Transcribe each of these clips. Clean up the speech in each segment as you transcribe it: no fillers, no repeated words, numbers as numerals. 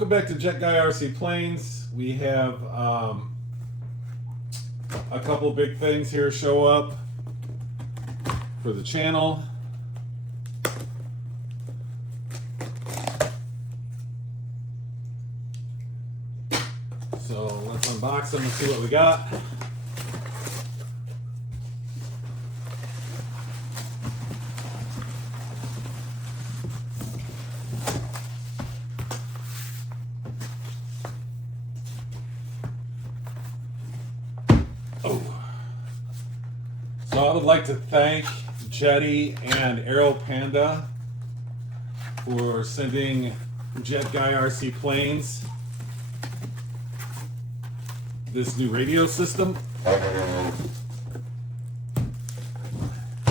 Welcome back to Jet Guy RC Planes. We have a couple big things here show up for the channel. So let's unbox them and see what we got. So I would like to thank Jeti and Aero Panda for sending Jet Guy RC Planes this new radio system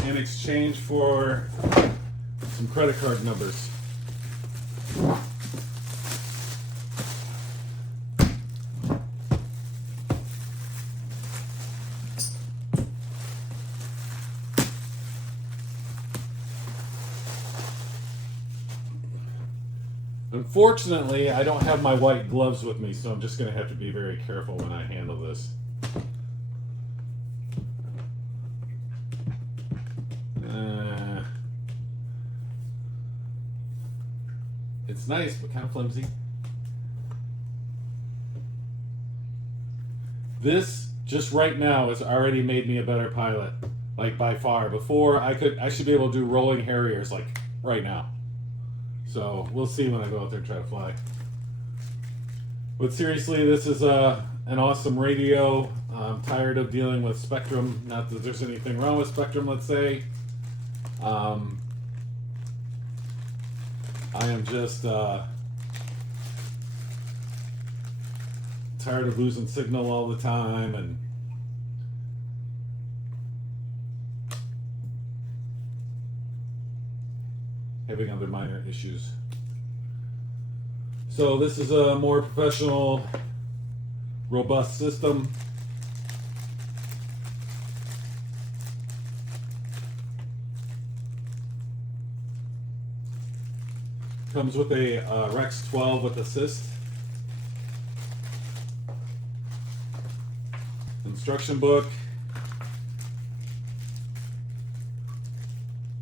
in exchange for some credit card numbers. Unfortunately, I don't have my white gloves with me, so I'm just going to have to be very careful when I handle this. It's nice, but kind of flimsy. This, just right now, has already made me a better pilot, like by far. Before, I should be able to do rolling Harriers, like right now. So we'll see when I go out there and try to fly. But seriously, this is an awesome radio. I'm tired of dealing with Spectrum. Not that there's anything wrong with Spectrum, let's say. I am just tired of losing signal all the time and having other minor issues. So this is a more professional, robust system. Comes with a Rex 12 with assist. Instruction book.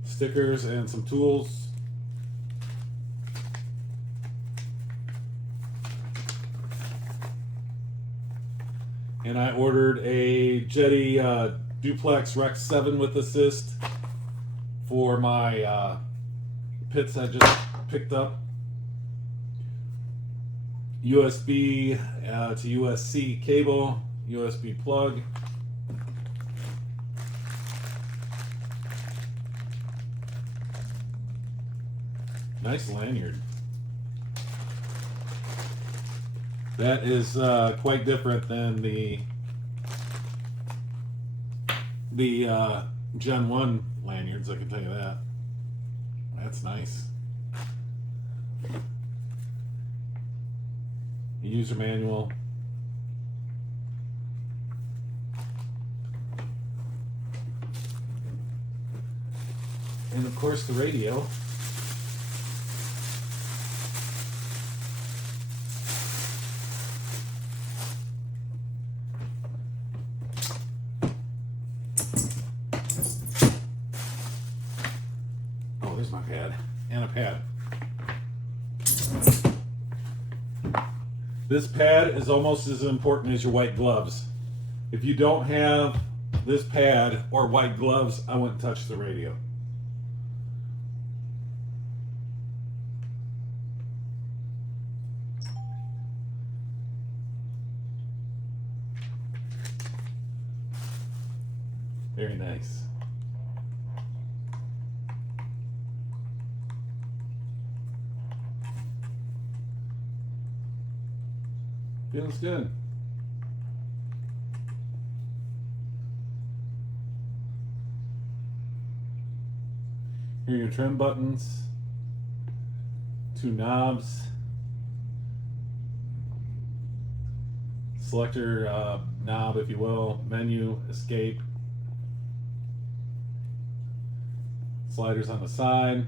Stickers and some tools. And I ordered a Jeti Duplex Rex 7 with assist for my pits I just picked up. USB to USB-C cable, USB plug. Nice lanyard. That is quite different than the Gen 1 lanyards, I can tell you that. That's nice. User manual. And of course the radio. There's my pad and a pad. This pad is almost as important as your white gloves. If you don't have this pad or white gloves, I wouldn't touch the radio. Very nice. Feels good. Here are your trim buttons, 2 knobs, selector knob, if you will, menu, escape, sliders on the side,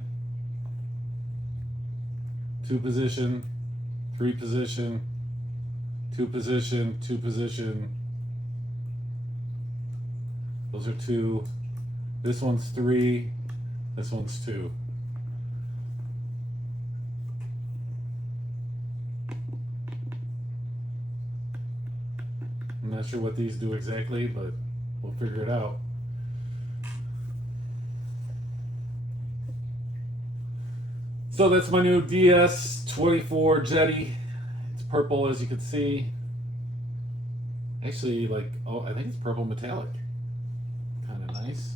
2 position, 3 position, 2 position, 2 position. Those are 2. This one's 3. This one's 2. I'm not sure what these do exactly, but we'll figure it out. So that's my new DS24 Jeti. It's purple, as you can see. Actually, like, oh, I think it's purple metallic. Kind of nice.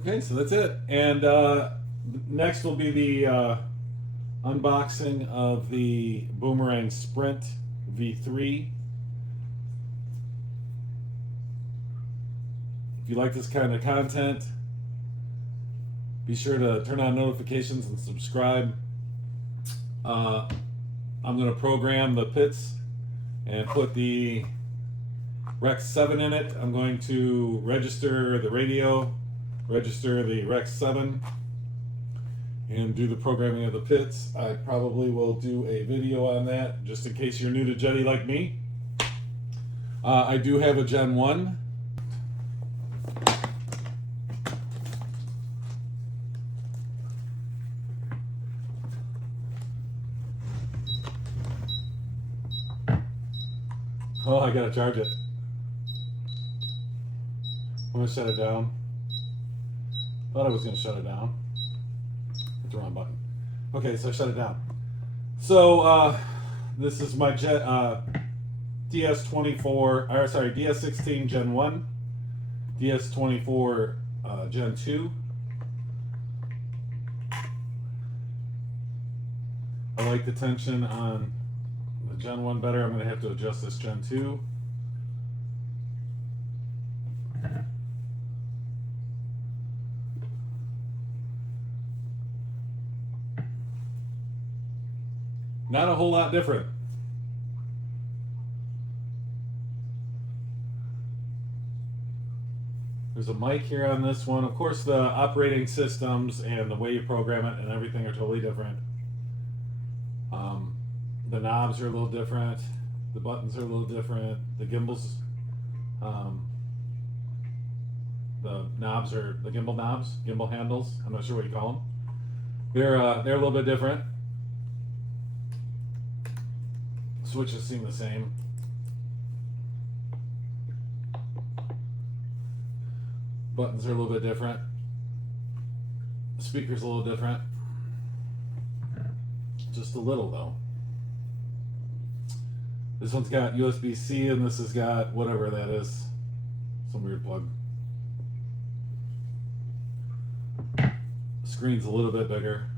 Okay, so that's it. And next will be the unboxing of the Boomerang Sprint V3. If you like this kind of content, be sure to turn on notifications and subscribe. I'm going to program the pits and put the Rec 7 in it. I'm going to register the radio, register the Rec 7, and do the programming of the pits. I probably will do a video on that, just in case you're new to Jeti like me. I do have a Gen 1. Oh, I gotta charge it. I'm gonna shut it down. Thought I was gonna shut it down. Hit the wrong button. Okay, so I shut it down. So this is my DS16 Gen 1, DS24 Gen 2. I like the tension on the Gen 1 better. I'm going to have to adjust this Gen 2. Not a whole lot different. There's a mic here on this one. Of course, the operating systems and the way you program it and everything are totally different. The knobs are a little different. The buttons are a little different. The gimbals, the knobs are the gimbal knobs, gimbal handles. I'm not sure what you call them. They're a little bit different. Switches seem the same. Buttons are a little bit different. The speaker's a little different. Just a little though. This one's got USB-C and this has got whatever that is. Some weird plug. The screen's a little bit bigger.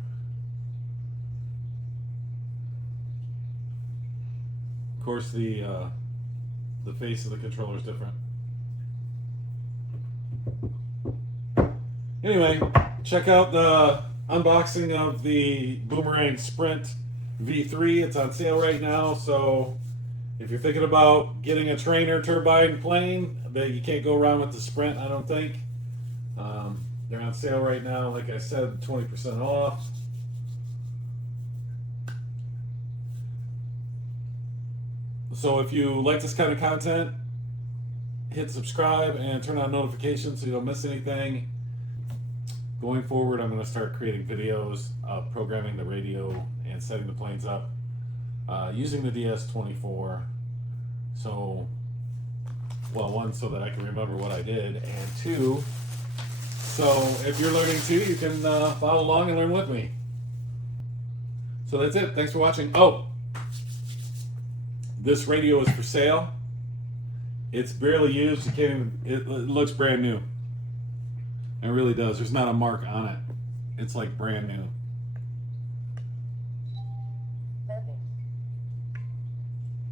Of course, the face of the controller is different. Anyway, check out the unboxing of the Boomerang Sprint V3. It's on sale right now, so if you're thinking about getting a trainer turbine plane, that you can't go wrong with the Sprint, I don't think. They're on sale right now, like I said, 20% off. So if you like this kind of content, hit subscribe and turn on notifications so you don't miss anything. Going forward, I'm going to start creating videos of programming the radio and setting the planes up using the DS24. So, well, one, so that I can remember what I did, and two, so if you're learning too, you can follow along and learn with me. So that's it. Thanks for watching. Oh, this radio is for sale. It's barely used. You can't even, it looks brand new. It really does. There's not a mark on it. It's like brand new.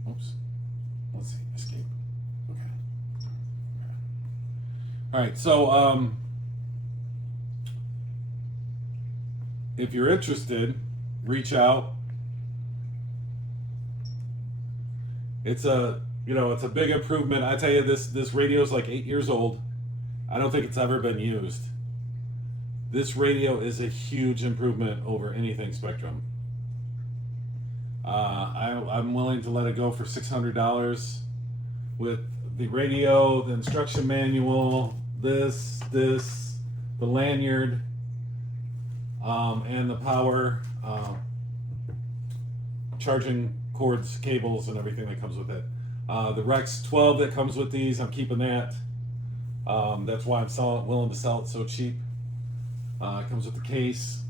Oops. Let's see. Escape. Okay. All right. So, if you're interested, reach out It's a, it's a big improvement. I tell you, this radio is like 8 years old. I don't think it's ever been used. This radio is a huge improvement over anything Spectrum. I'm willing to let it go for $600 with the radio, the instruction manual, the lanyard, and the power, charging cords, cables, and everything that comes with it. The Rex 12 that comes with these, I'm keeping that. That's why I'm willing to sell it so cheap. It comes with the case.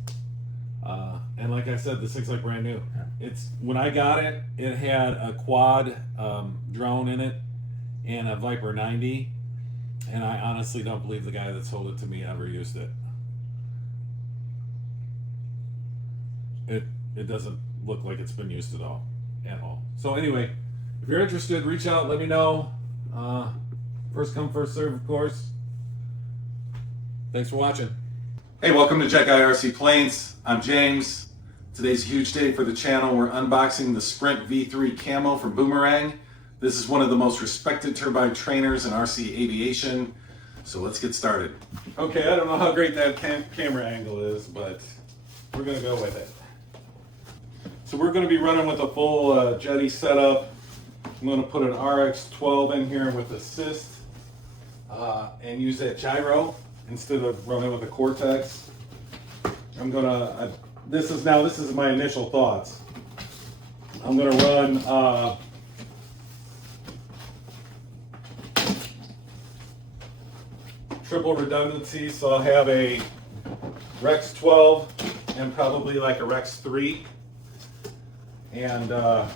And like I said, this thing's like brand new. It's when I got it, it had a quad drone in it and a Viper 90, and I honestly don't believe the guy that sold it to me ever used it. It doesn't look like it's been used at all. So anyway, if you're interested, reach out, let me know. First come, first serve, of course. Thanks for watching. Hey, welcome to Jeti RC Planes. I'm James. Today's a huge day for the channel. We're unboxing the Sprint V3 Camo from Boomerang. This is one of the most respected turbine trainers in RC aviation. So let's get started. Okay, I don't know how great that camera angle is, but we're gonna go with it. So we're gonna be running with a full Jeti setup. I'm gonna put an RX-12 in here with assist and use that gyro instead of running with a Cortex. I'm gonna, this is my initial thoughts. I'm gonna run triple redundancy, so I'll have a Rex 12 and probably like a Rex 3 and a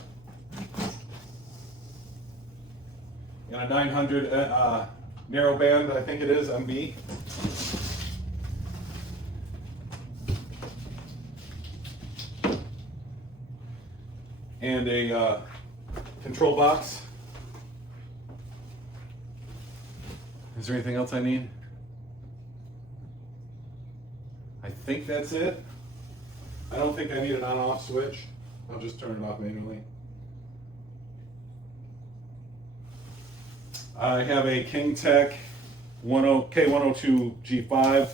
900 narrowband, I think it is, MB. And a control box. Is there anything else I need? I think that's it. I don't think I need an on-off switch. I'll just turn it off manually. I have a King Tech K102 G5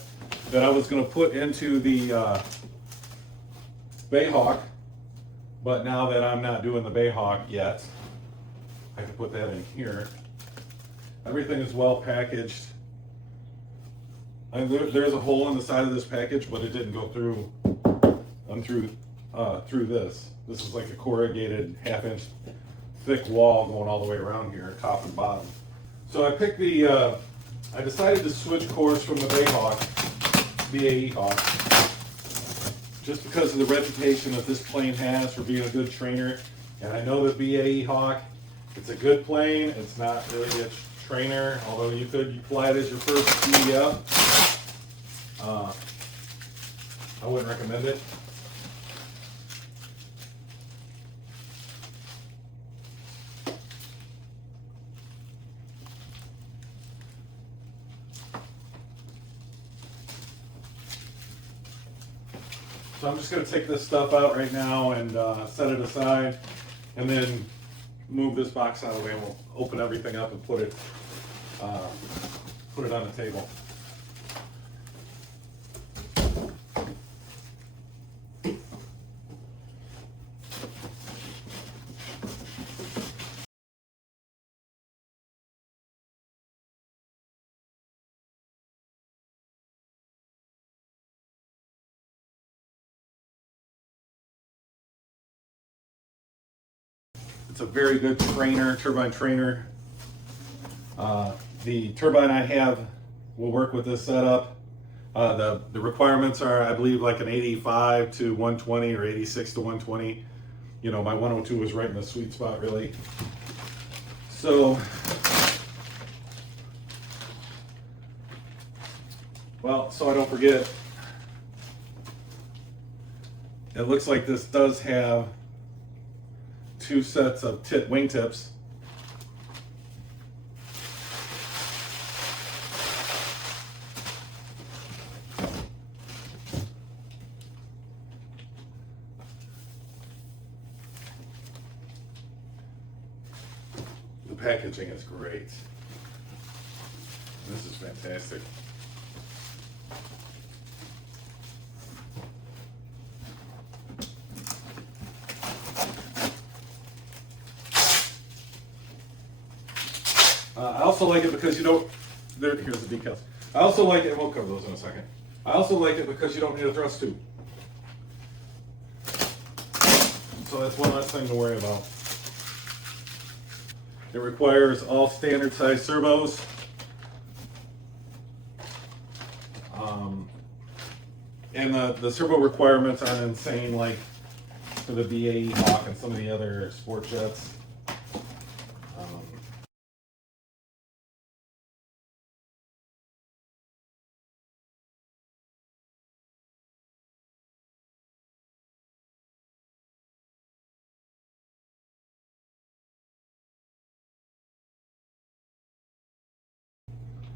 that I was going to put into the Bayhawk, but now that I'm not doing the Bayhawk yet, I can put that in here. Everything is well packaged. There's a hole in the side of this package, but it didn't go through. Through this. This is like a corrugated half-inch thick wall going all the way around here, top and bottom. So I picked I decided to switch course from the Bayhawk, BAE Hawk, just because of the reputation that this plane has for being a good trainer. And I know that BAE Hawk, it's a good plane. It's not really a trainer, although you could fly it as your first BDF. I wouldn't recommend it. So I'm just going to take this stuff out right now and set it aside, and then move this box out of the way, and we'll open everything up and put it on the table. It's a very good turbine trainer. The turbine I have will work with this setup. The requirements are, I believe, like an 85 to 120 or 86 to 120. You know, my 102 is right in the sweet spot, really. So, well, so I don't forget, it looks like this does have 2 sets of wingtips. packaging is great. This is fantastic. I also like it because you don't, here's the decals. I also like it, we'll cover those in a second. I also like it because you don't need a thrust tube. So that's one less thing to worry about. It requires all standard size servos. And the servo requirements aren't insane like for the BAE Hawk and some of the other sport jets.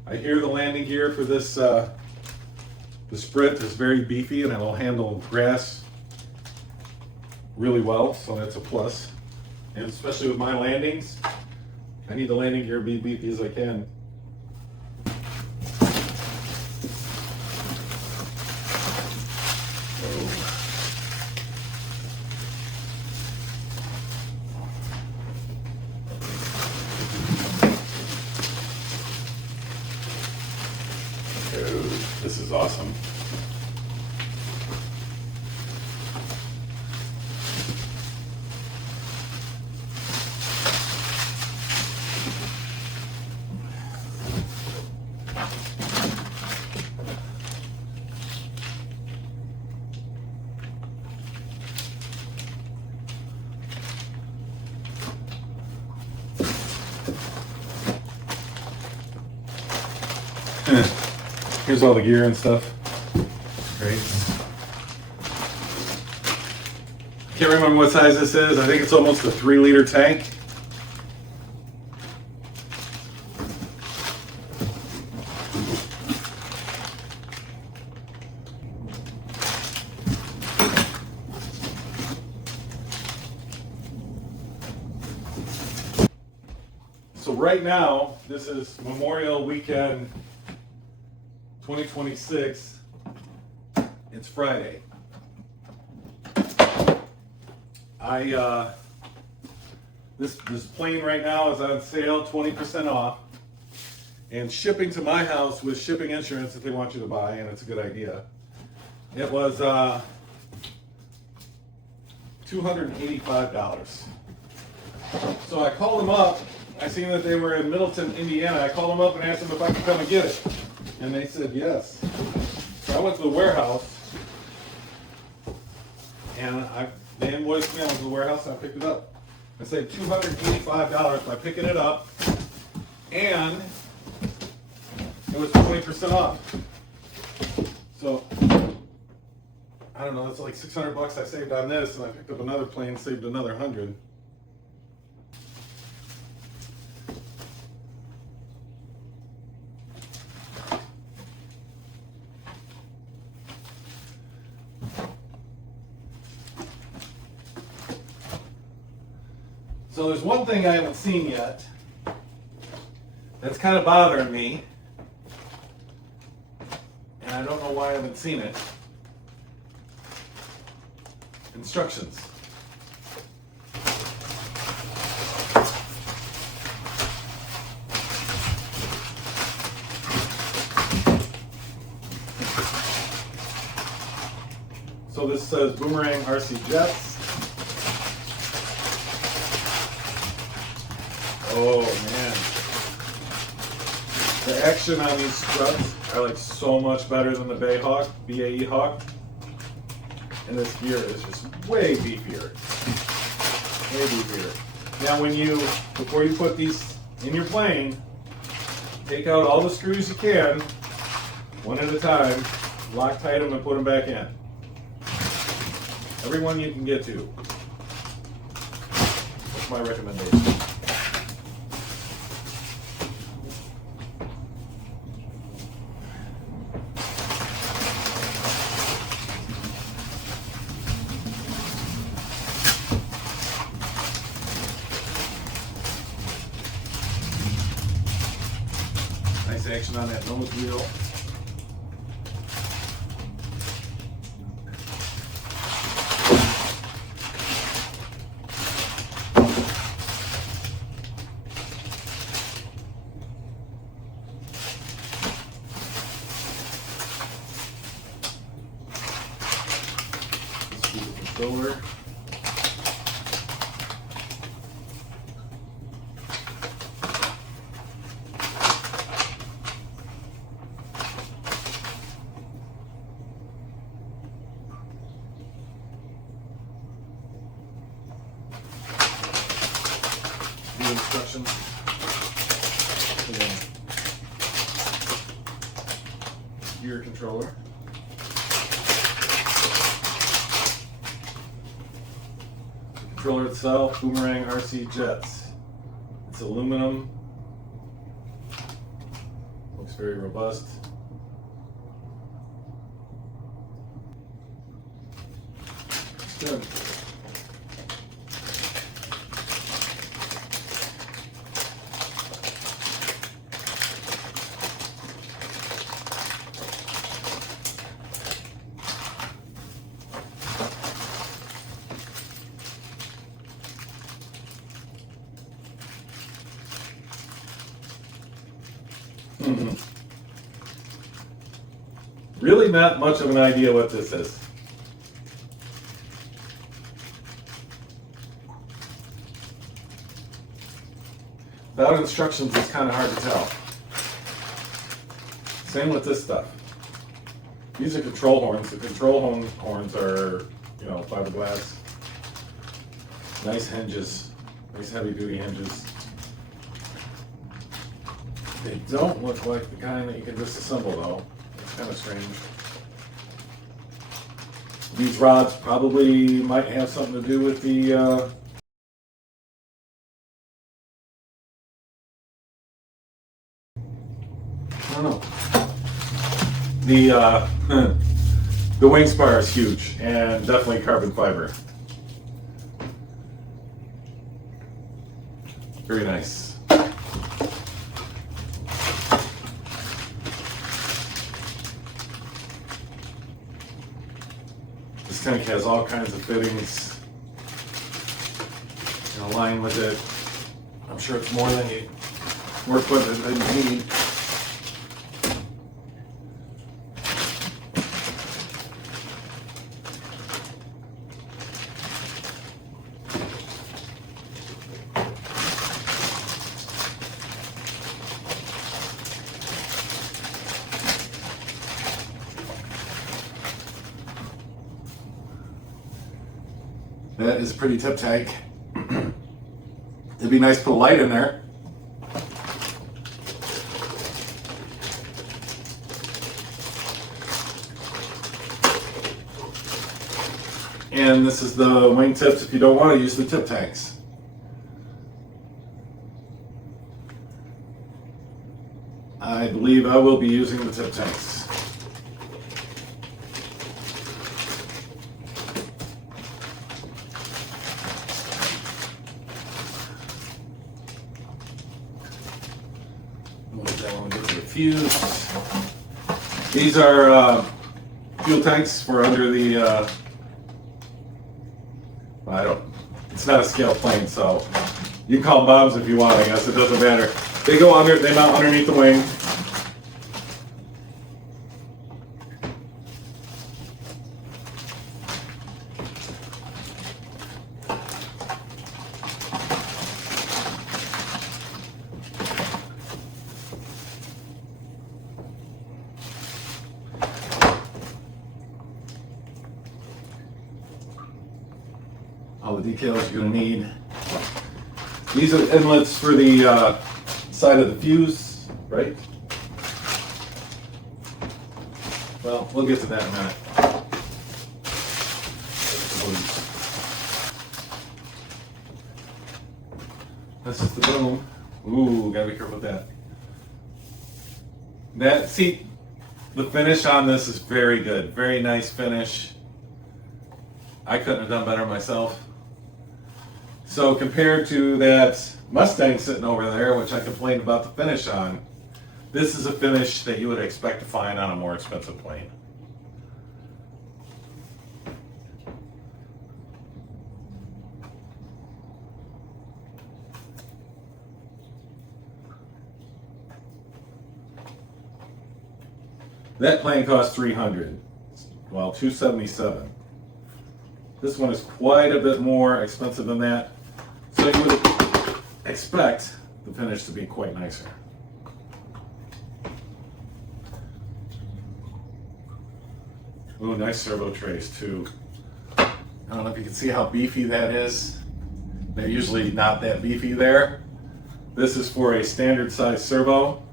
I hear the landing gear for this, the Sprint is very beefy and it'll handle grass really well, so that's a plus. And especially with my landings, I need the landing gear to be beefy as I can. This is awesome. Here's all the gear and stuff. Great. Can't remember what size this is. I think it's almost a 3-liter tank. So right now, this is Memorial Weekend 2026. It's Friday. This plane right now is on sale, 20% off, and shipping to my house with shipping insurance that they want you to buy, and it's a good idea. It was $285. So I called them up. I seen that they were in Middleton, Indiana. I called them up and asked them if I could come and get it. And they said yes. So I went to the warehouse, and they invoiced me. I went to the warehouse and I picked it up. I saved $285 by picking it up, and it was 20% off. So I don't know. That's like $600 I saved on this, and I picked up another plane, saved another 100. So there's one thing I haven't seen yet that's kind of bothering me, and I don't know why I haven't seen it. Instructions. So this says Boomerang RC Jets. Oh man, the action on these struts are like so much better than the BAE Hawk, and this gear is just way beefier, way beefier. Now before you put these in your plane, take out all the screws you can, one at a time, Loctite them and put them back in. Every one you can get to. That's my recommendation. action on that nose wheel. This is the controller. Instructions for the gear controller. The controller itself, Boomerang RC Jets. It's aluminum. Looks very robust. It's good. Really not much of an idea what this is. Without instructions, it's kind of hard to tell. Same with this stuff. These are control horns. The control horns are, fiberglass. Nice hinges. Nice heavy-duty hinges. They don't look like the kind that you can disassemble, though. It's kind of strange. These rods probably might have something to do with the I don't know. The wing spar is huge and definitely carbon fiber. Very nice. This tank has all kinds of fittings in line with it. I'm sure it's more equipment than you need. That is a pretty tip tank. It'd be nice to put a light in there. And this is the wing tips if you don't want to use the tip tanks. I believe I will be using the tip tanks. Fuse. These are fuel tanks for under the it's not a scale plane, so you can call them bombs if you want, I guess, it doesn't matter. They mount underneath the wing. All the decals you're going to need. These are inlets for the side of the fuse, right? Well, we'll get to that in a minute. This is the boom. Ooh, gotta be careful with that. See, the finish on this is very good. Very nice finish. I couldn't have done better myself. So compared to that Mustang sitting over there, which I complained about the finish on, this is a finish that you would expect to find on a more expensive plane. That plane cost $300, well, $277. This one is quite a bit more expensive than that, so you would expect the finish to be quite nicer. Ooh, nice servo trays too. I don't know if you can see how beefy that is. They're usually not that beefy there. This is for a standard size servo.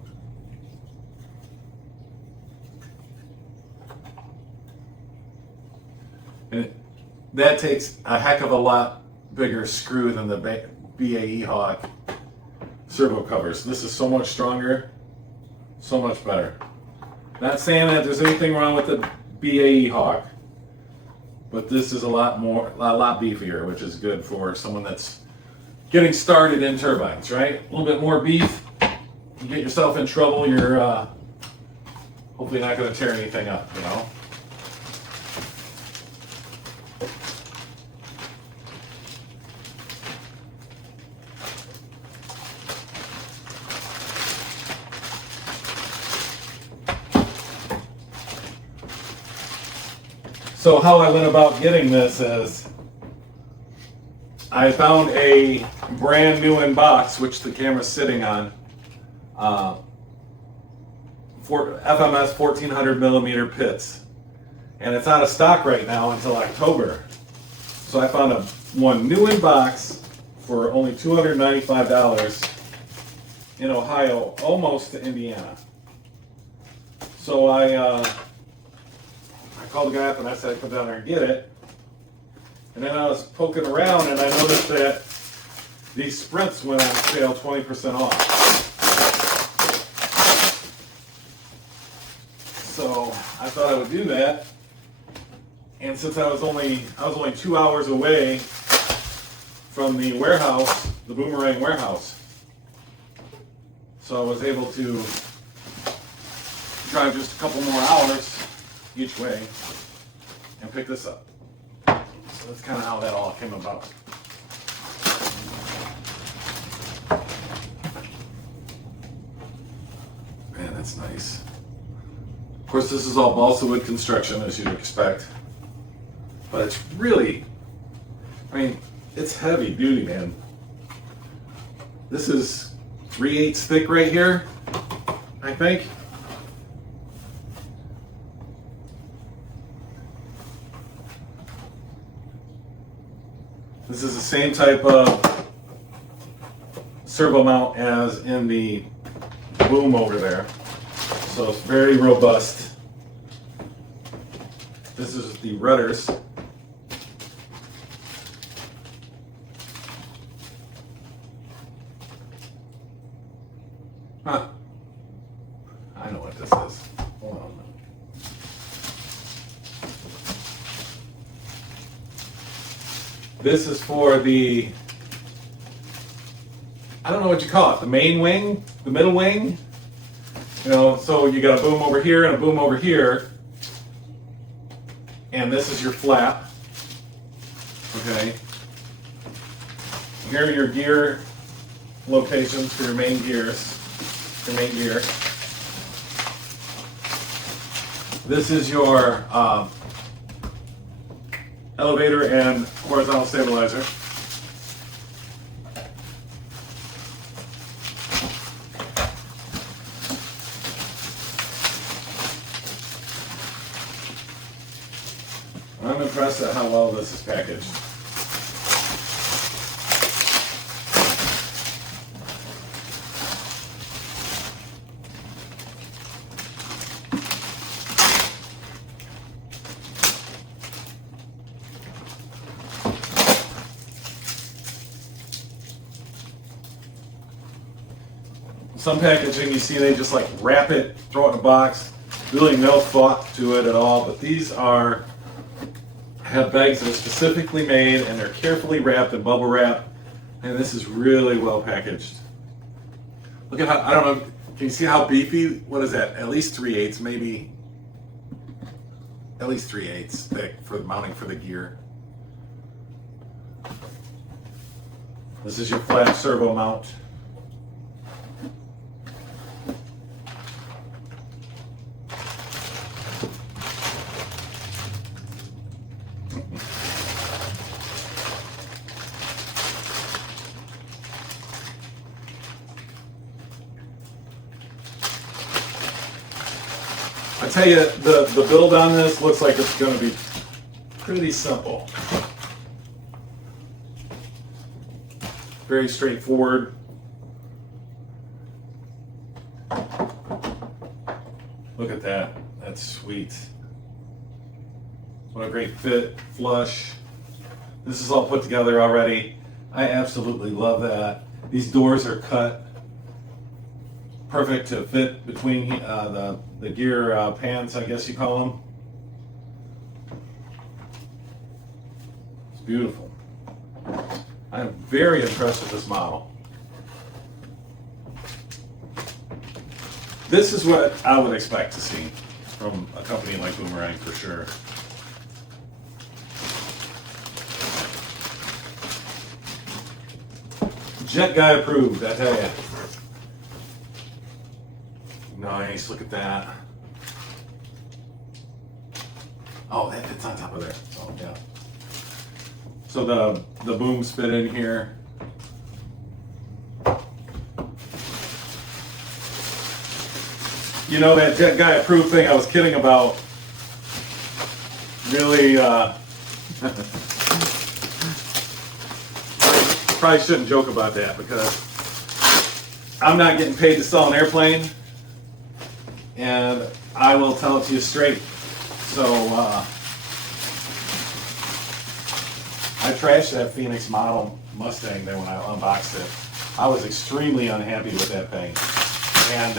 And that takes a heck of a lot bigger screw than the BAE Hawk servo covers. This is so much stronger, so much better. Not saying that there's anything wrong with the BAE Hawk, but this is a lot beefier, which is good for someone that's getting started in turbines, right? A little bit more beef, you get yourself in trouble, you're hopefully not going to tear anything up, you know? So how I went about getting this is I found a brand new in box, which the camera's sitting on, for FMS 1400 millimeter pits, and it's out of stock right now until October. So I found one new in box for only $295 in Ohio, almost to Indiana. So I called the guy up and I said I'd come down there and get it. And then I was poking around and I noticed that these sprints went on sale 20% off. So I thought I would do that. And since I was only 2 hours away from the warehouse, the Boomerang warehouse, so I was able to drive just a couple more hours each way and pick this up. So that's kind of how that all came about. Man, that's nice. Of course, this is all balsa wood construction, as you'd expect, but it's really, I mean, it's heavy duty, man. This is 3/8 thick right here, I think. This is the same type of servo mount as in the boom over there. So it's very robust. This is the rudders. Huh. I know what this is. Hold on. This is for the, I don't know what you call it, the main wing, the middle wing. You know, so you got a boom over here and a boom over here. And this is your flap. Okay. Here are your gear locations for your main gears, your main gear. This is your elevator and horizontal stabilizer. I'm impressed at how well this is packaged. Some packaging you see they just like wrap it, throw it in a box, really no thought to it at all, but these have bags that are specifically made and they're carefully wrapped in bubble wrap, and this is really well packaged. Look at how, I don't know Can you see how beefy? What is that? At least 3/8, maybe. At least 3/8 thick for mounting for the gear. This is your flat servo mount. I tell you, the build on this looks like it's going to be pretty simple. Very straightforward. Look at that. That's sweet. What a great fit, flush. This is all put together already. I absolutely love that. These doors are cut perfect to fit between the gear pans, I guess you call them. It's beautiful. I'm very impressed with this model. This is what I would expect to see from a company like Boomerang for sure. Jet guy approved, I tell you. Nice, look at that. Oh, that fits on top of there. So yeah. So the booms fit in here. You know, that Jet guy approved thing I was kidding about really probably shouldn't joke about that because I'm not getting paid to sell an airplane, and I will tell it to you straight. So I trashed that Phoenix model Mustang there when I unboxed it. I was extremely unhappy with that thing. And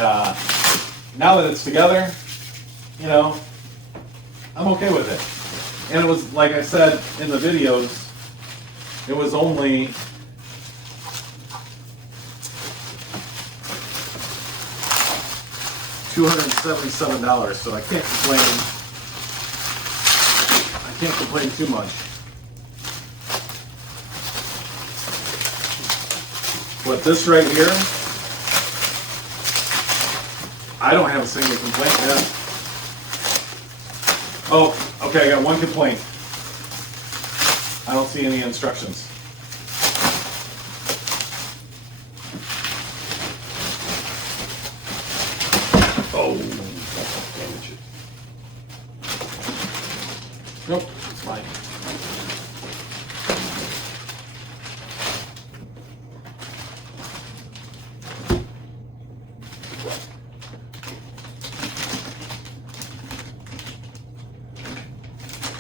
now that it's together, you know, I'm okay with it. And it was, like I said in the videos, it was only $277, so I can't complain. I can't complain too much. But this right here, I don't have a single complaint yet. Oh, okay, I got one complaint. I don't see any instructions. Oh, damage it. Nope, it's fine.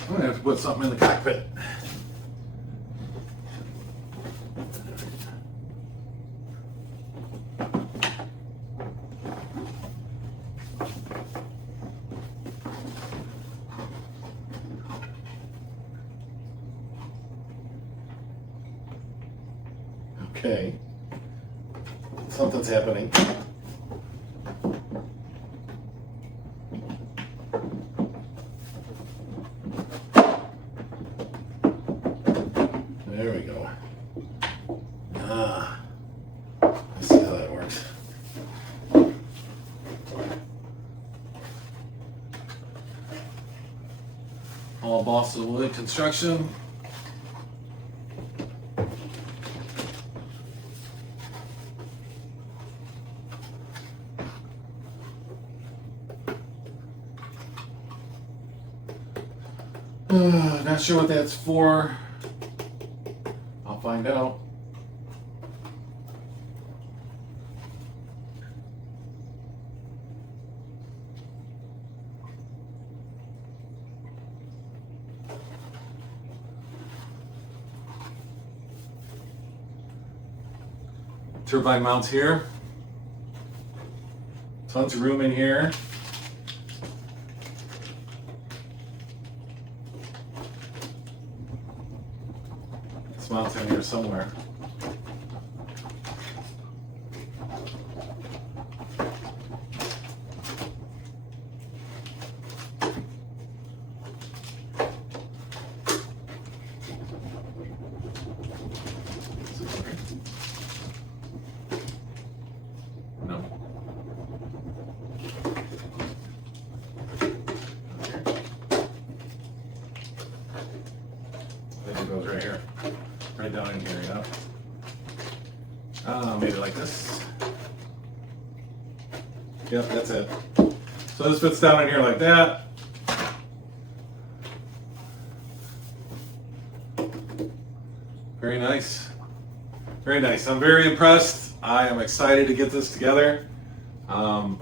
I'm gonna have to put something in the cockpit. Okay, something's happening. There we go. Let's see how that works. All balsa wood construction. Not sure what that's for. I'll find out. Turbine mounts here. Tons of room in here. Mounts in here somewhere. goes right here. Right down in here, yeah. Maybe like this. Yep, that's it. So this fits down in here like that. Very nice. Very nice. I'm very impressed. I am excited to get this together. I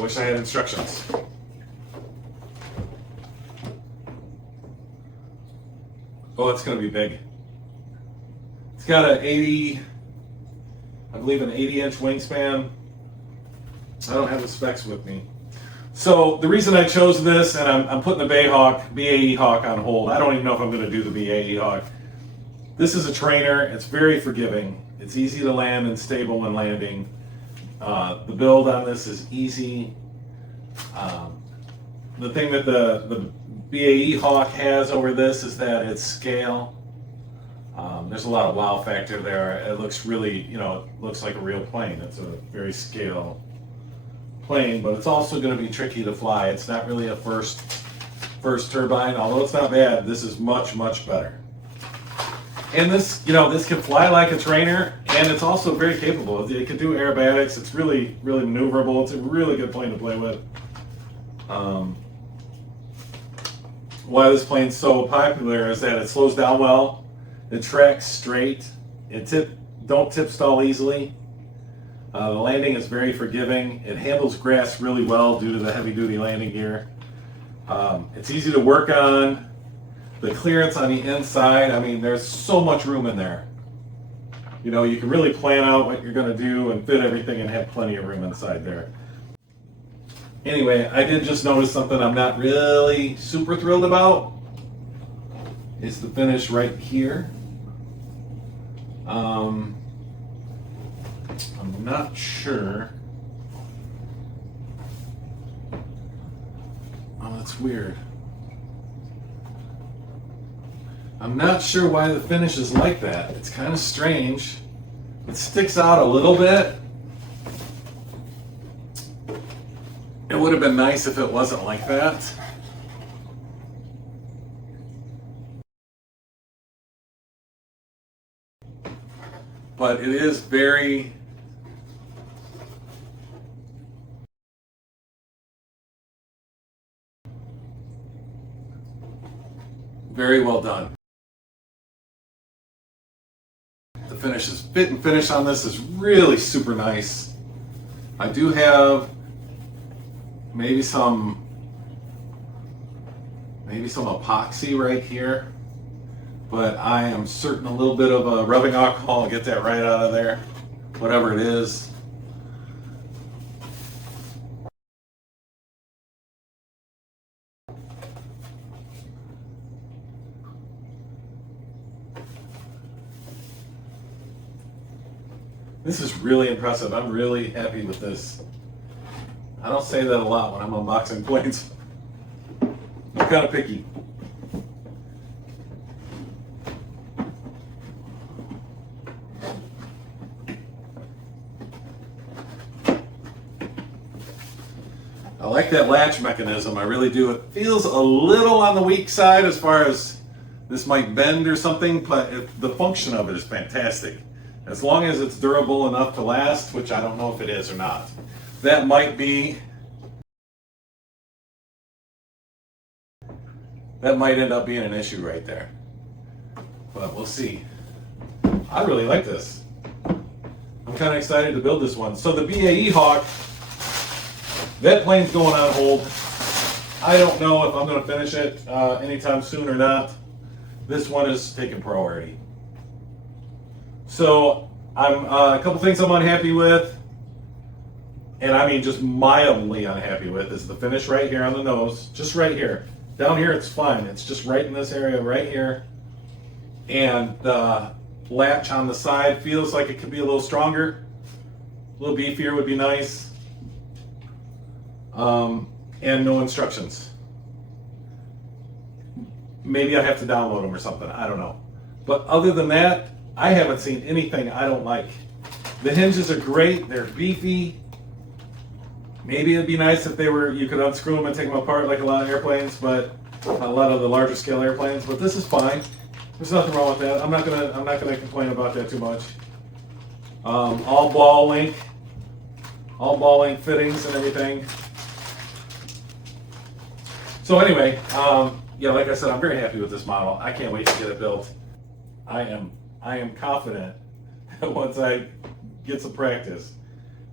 wish I had instructions. Oh, it's going to be big. It's got an 80, I believe an 80-inch wingspan. I don't have the specs with me. So the reason I chose this, and I'm putting the BAE Hawk on hold. I don't even know if I'm going to do the BAE Hawk. This is a trainer. It's very forgiving. It's easy to land and stable when landing. The build on this is easy. The thing that the BAE Hawk has over this is that it's scale. There's a lot of wow factor there. It looks really, it looks like a real plane. It's a very scale plane, but it's also going to be tricky to fly. It's not really a first turbine, although it's not bad. This is much, much better. And this, this can fly like a trainer, and it's also very capable. It can do aerobatics. It's really, really maneuverable. It's a really good plane to play with. Why this plane's so popular is that it slows down well, it tracks straight, don't tip stall easily. The landing is very forgiving. It handles grass really well due to the heavy-duty landing gear. It's easy to work on. The clearance on the inside, there's so much room in there. You can really plan out what you're going to do and fit everything and have plenty of room inside there. Anyway, I did just notice something I'm not really super thrilled about. It's the finish right here. I'm not sure. Oh, that's weird. I'm not sure why the finish is like that. It's kind of strange. It sticks out a little bit. It would have been nice if it wasn't like that. But it is very well done. The fit and finish on this is really super nice. I do have maybe some epoxy right here, but I am certain a little bit of a rubbing alcohol will get that right out of there, whatever it is. This is really impressive. I'm really happy with this. I don't say that a lot when I'm unboxing planes. I'm kind of picky. I like that latch mechanism. I really do. It feels a little on the weak side as far as this might bend or something, but the function of it is fantastic. As long as it's durable enough to last, which I don't know if it is or not. That might end up being an issue right there. But we'll see. I really like this. I'm kind of excited to build this one. So the BAE Hawk, that plane's going on hold. I don't know if I'm going to finish it anytime soon or not. This one is taking priority. So I'm a couple things I'm unhappy with, and I mean just mildly unhappy with, is the finish right here on the nose, just right here. Down here it's fine, it's just right in this area right here. And the latch on the side feels like it could be a little stronger, a little beefier would be nice. And no instructions. Maybe I have to download them or something, I don't know. But other than that, I haven't seen anything I don't like. The hinges are great, they're beefy. Maybe it'd be nice if you could unscrew them and take them apart like a lot of airplanes, but a lot of the larger scale airplanes, but this is fine. There's nothing wrong with that. I'm not gonna complain about that too much. All ball link fittings and everything. So anyway, yeah, like I said, I'm very happy with this model. I can't wait to get it built. I am confident that once I get some practice,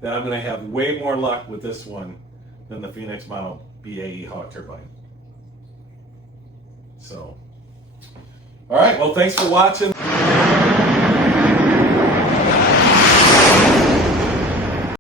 that I'm going to have way more luck with this one than the Phoenix model BAE Hawk turbine. So, all right. Well, thanks for watching.